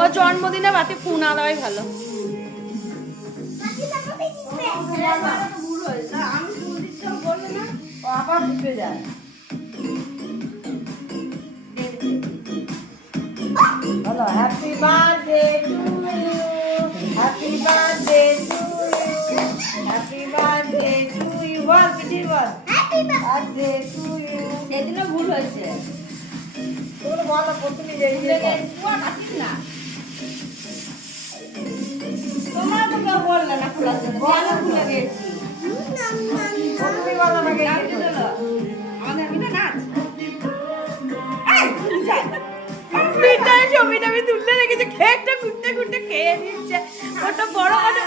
ও জন্মদিনে বাতি ফোন না দেওয়াই ভালো। Happy birthday to you, happy birthday to you, happy birthday to you. বল কিছু বল, হ্যাপি বার্থডে টু ইউ। সেদিনও ভুল হয়েছে। তোর বলো প্রথমে যাই না তোমার তো কেউ বললে না খোলার জন্য, ভুলে গেছি। প্রথমে বলো না কে আমাদের মিঠা নাচ। মিঠাই ছবিটা আমি তুললে রেখেছি, কেকটা কুটতে কুটতে খেয়ে নিচ্ছে। ওটা বড় বড়